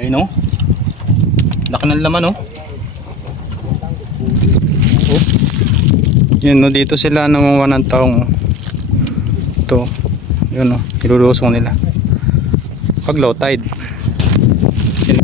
Ayun, oh. Laki ng laman, oh. Oh. Yun, no, dito sila nangunguha ng taong. Ito. Yun, oh. Ilulusong nila pag low tide. Yun.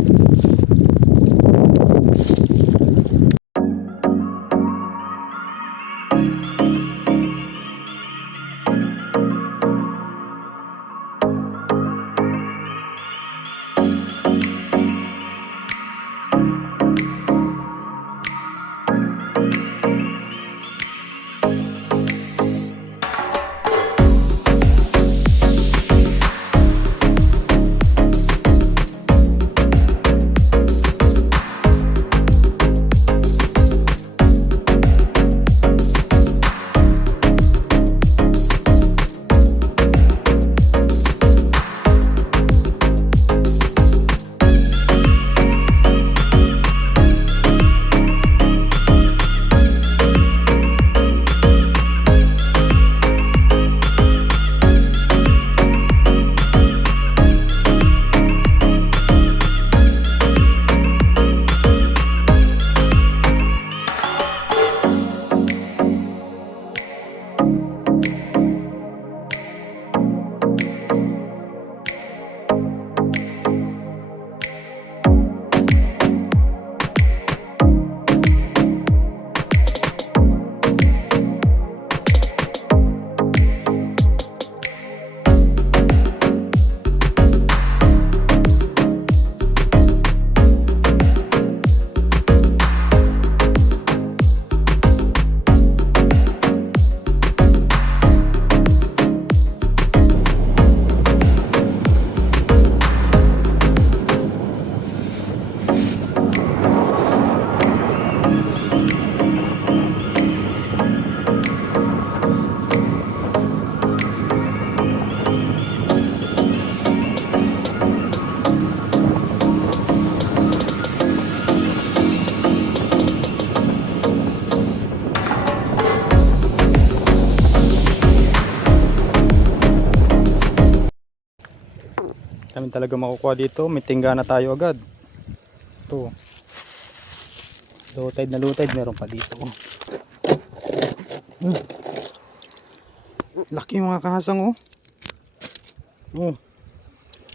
Kami talaga makukuha dito. May tingga na tayo agad. Ito. Low tide na low tide. Meron pa dito. Laki yung mga kahasang, oh.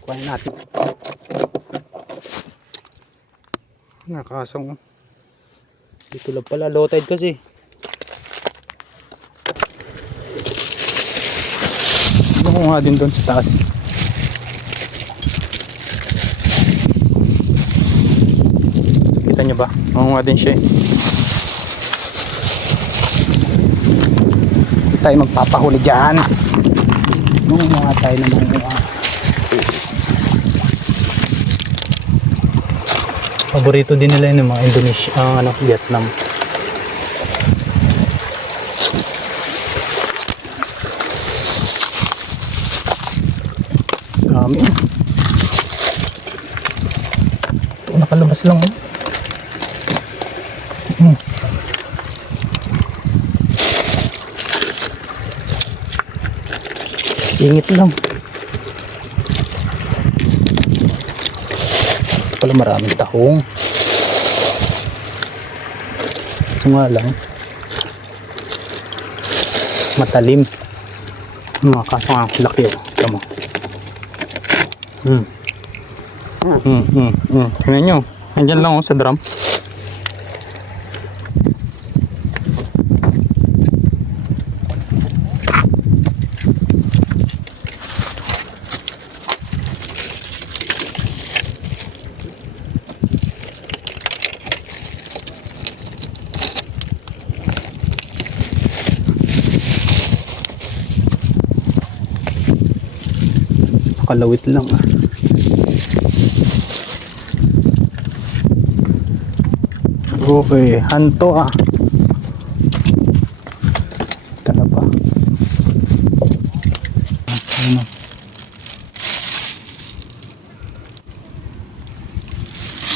Kuhain natin. Mga kahasang, oh. Dito lang pala. Low tide kasi. Ano nga din doon sa taas. Kita nyo ba? Mangunga din siya, eh. Hindi tayo magpapahuli dyan. Mangunga tayo na mangunga. Paborito din nila yun ng mga Indonesia, Vietnam. Dami. Ito, nakalabas lang, oh. Singit lang. Pala maraming tahong. So nga lang matalim. Mga kaso nga laki, oh. Ito mo. Tingnan nyo. Andyan lang, oh, sa drum. Nakalawit lang, ah. Okay, hanto, ah. Ito na pa. Ano?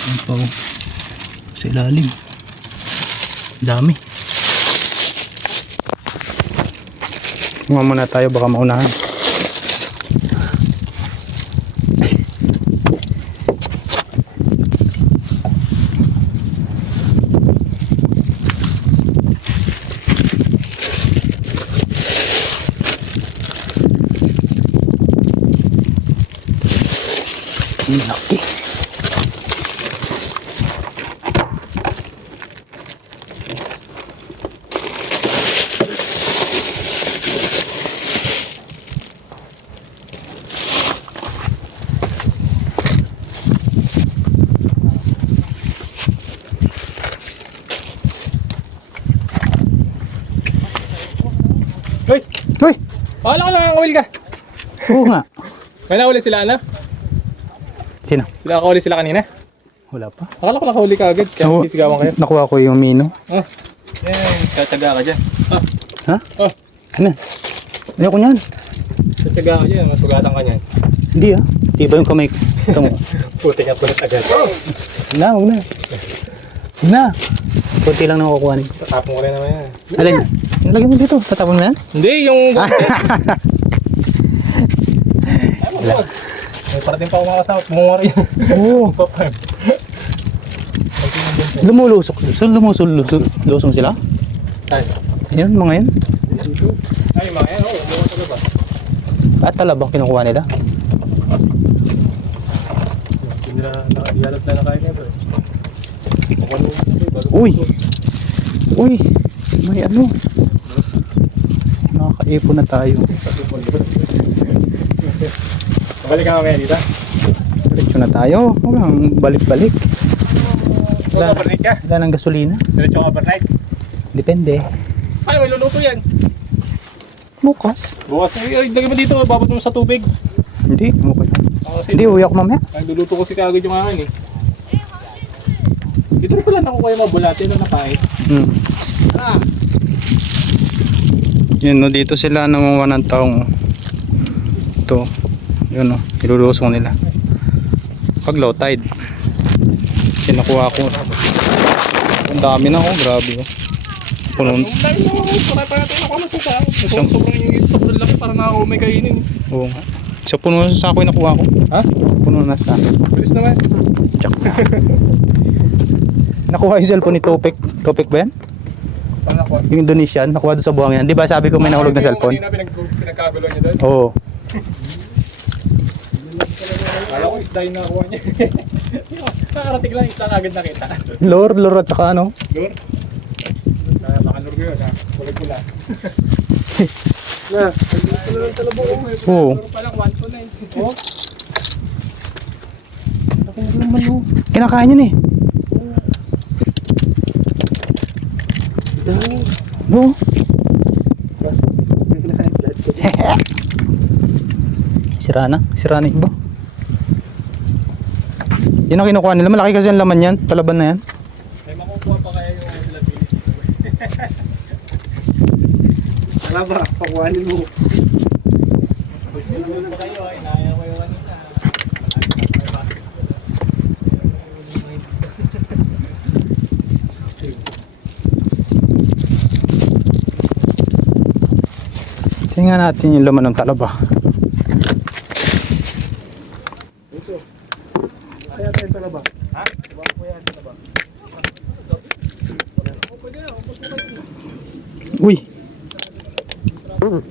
Ano pa, oh. Sa ilalim. Dami. Mga muna tayo, baka maunahan. Laki. Hoy! Hoy! Akala ko lang ang ka. Oo nga. May nahuli sila ano? Sino? Sila nakahuli sila kanina? Wala pa. Akala ko nakahuli ka agad kaya Oo. sisigawan kayo. Nakuha ko yung mino. Ah. Yan, tataga ka dyan. Ah. Ha? Oh. Ano? Ayoko niyan. Tataga ka dyan, matugatan ka niyan. Hindi ah. Iba yung kamay ko. Ito mo. Puti ka punat agad. Huwag na, huwag na. Huwag na. Kunti lang na kukuhanin. Tatapon ko rin naman yan. Alin? Lagyan mo dito. Tatapon mo yan? Hindi, yung... May parating pa ako makasama. Bumungari yan. Oo. Papay. Lumulusok. Lumusong sila? Ay. Yan, mga yan. Ay, mga yan. Oo, bukas ka ba? At talabang kinukuha nila. Hindi nila, ihalat na nakain nito eh. Uy! Uy! May ano? Nakakaipon na tayo. Balik ka mamaya dito. Diretso na tayo. Walang balik-balik. Mag-overnight ka? Wala ng gasolina. Diretso ka overnight? Depende. Ano, may luluto yan? Bukas. Bukas na, lagay mo dito, babot mo sa tubig. Hindi. Okay. Kasi, Hindi, uwi ako mamaya. ang luluto ko si kagad yung akin eh. Dito rin pala nakukuha yung mga bulate na napahit. Ah! Yun no, dito sila nangunguha ng taong. Ito. Yun no, ilulusong nila. Pag low tide. Kinukuha ko. Ang dami na oh, grabe oh. Puno. Ang dami na ako, para natin ako na sa tao. Sobrang yung sobrang laki, parang ako may kainin. Oo nga. So puno na sa ako yung nakuha ko. Ha? Puno na sa akin. Bilis naman. Tsak. Nakuha yung cellphone ni Topek. Topek ba yan? Paano ako? Yung Indonesian, nakuha doon sa buhang yan. Di ba sabi ko may nahulog na cellphone? Kanina pinagkagulo niya doon. Oo. Kala ko isda yung nakuha niya. Nakarating lang, isda kagad nakita. Lure at saka ano? Lure? Baka lure ko yun ha. Kulit-kula. Na, kulit-kula lang sa labo ko. Oo. Lure pa lang, 1 to 9. Oh? Ako naman oh. Kinakain yun eh. Oo. Sira na yung iba. Yun ang kinukuha nila. Malaki kasi ang laman yan. Talaban na yan. May makukuha pa kaya yung labilis. Wala ba? Pakuhanin mo. Pagkakuha pa kayo ay naya ko yung kanina. Tingnan natin yung laman ng talaba. Kaya tayo talaba. Ha? Kaya talaba. Uy!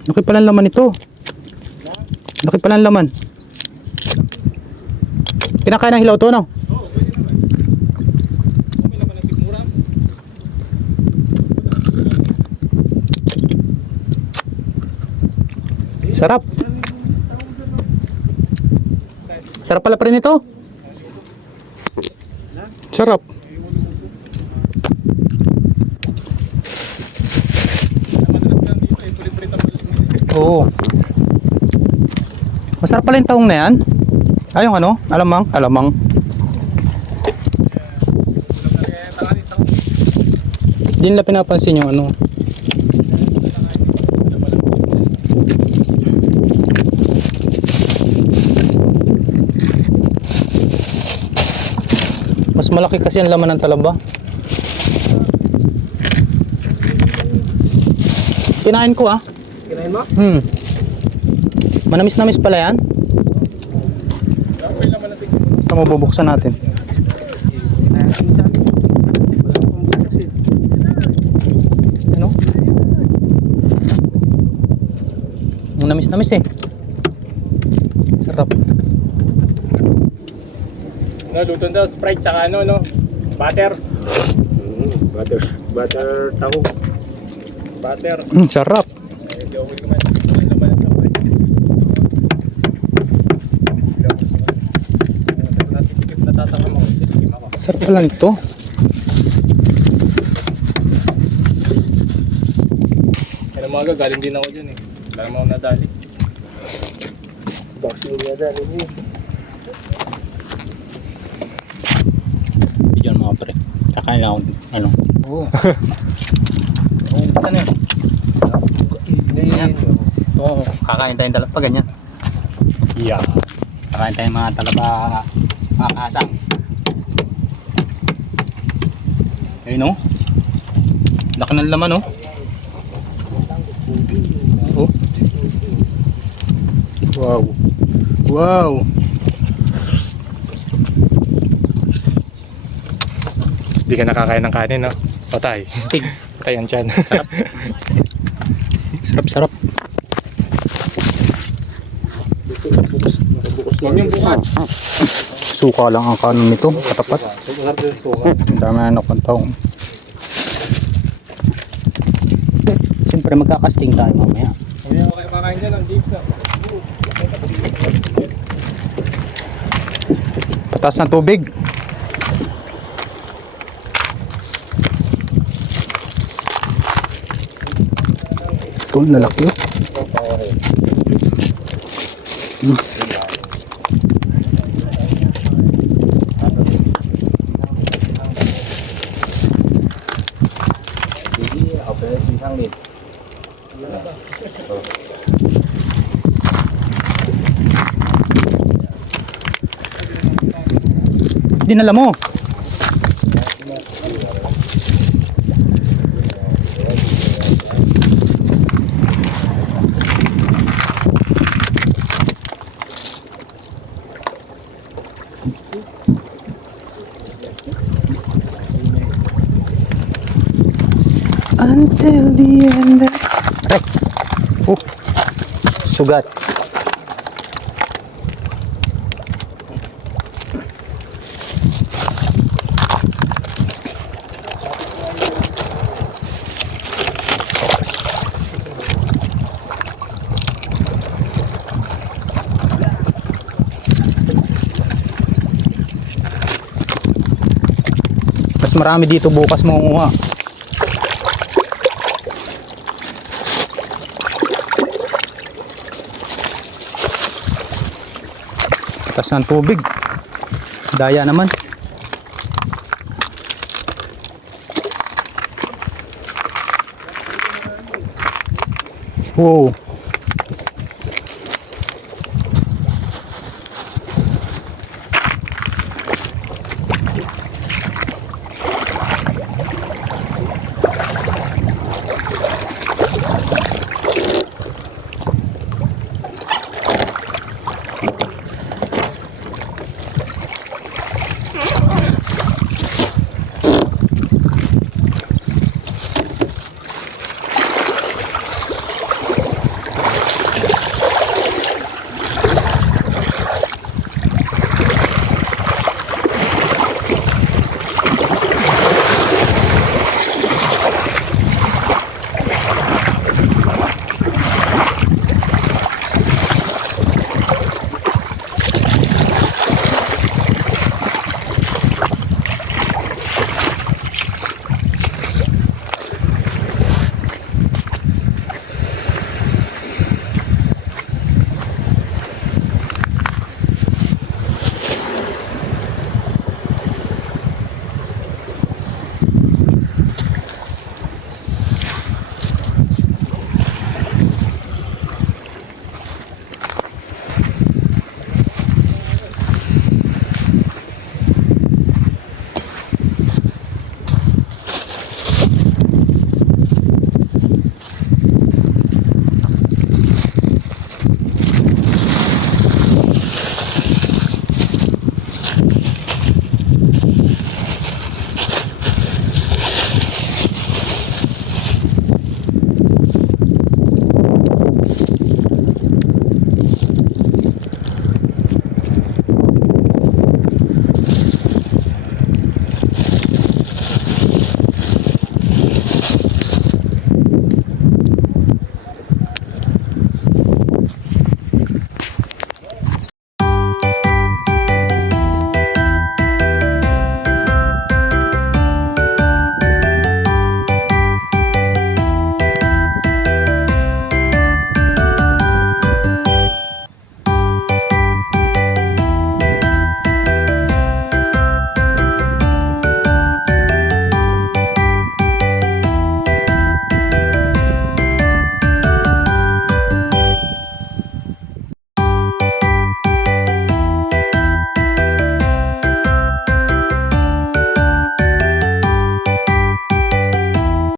Laki pala ang laman ito. Laki pala ang laman. Kinakain ng hilaw to, no? Oo, pwede naman. Okay naman ang tigmura. Sarap. Sarap pala pa rin ito. Sarap. Madalas lang dito eh, pulit-pulit ang pulit. Oo. Masarap pala yung taong na yan. Ay, yung ano? Alamang. Hindi nila pinapansin yung ano. Mas malaki kasi ang laman ng talaba. Kinain ko ah. Kinain mo? Manamis-namis pala yan. Okay naman ang tigmura. Ito mo bubuksan natin. Ano? Ang namis-namis eh. Sarap. No, luto daw Sprite tsaka ano, no? Butter. Butter taho. Butter. Sarap. Hindi ako kumain. Kumain naman ang taho. Natatakam ako. Titikim ako. Sarap pala nito. Kaya umaga, galing din ako dyan eh. Wala naman ako nadali. Boxing niya dali niya. Diyan mga pre. Kakain lang ako. Ano? Oo. Ano yun? Oo. Kakain tayong talaba ganyan. Yeah. Kakain tayong mga talaba makakasang. Ayun o. Laki ng laman o. Oh. Wow. Wow. Hindi ka nakakain ng kanin, no? Patay. Stig. Patay yan dyan. Sarap. Sarap, sarap. Huwag yung bukas. Suka lang ang kanon nito. Katapat. Ang dami na nakantong. Siyempre magkakasting tayo mamaya. Hindi ako kayo makain dyan ng jeeps na. Patas ng tubig. Ito, lalaki oh. Dinala mo. Until the end. Ay. Sugat. Mas marami dito bukas makukuha. Taas ng tubig. Daya naman. Wow.